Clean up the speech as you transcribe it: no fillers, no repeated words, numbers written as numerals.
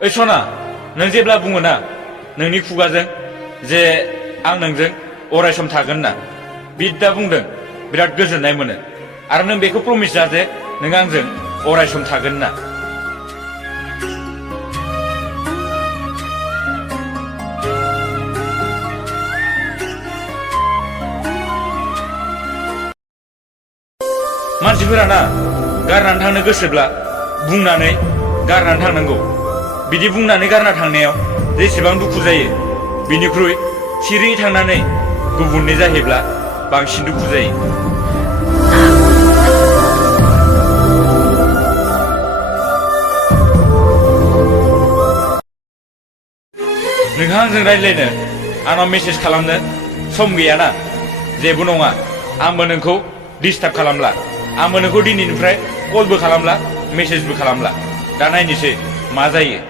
ओइ सना नों जेब्ला बुङो ना नोंनि खुगाजों जे आं नोंजों अराय सम थागोन ना बिदा बुंदों बिराद गोजोननाय मोनो आरो नों बेखौ प्रमिस जा जे नों आंजों अराय सम थागोन ना मानसिफोरा ना गारनानै थांनो गोसोब्ला बुंनानै गारनानै थांनांगौ बिदि बुंनानै गारना थांनायाव जेसेबां दुखु जायो बिनिख्रुइ सिरि थांनानै गुबुननि जाहैब्ला बांसिन दुखु जायो नोंहा आंजों रायज्लायनो आंनाव मेसेज खालामनो सम गैयाना जेबो नङा आंबो नोंखौ डिस्टार्ब खालामला आंबो नोंखौ दिनैनिफ्राय कलबो खालामला मेसेजबो खालामला दा नायनोसै मा जायो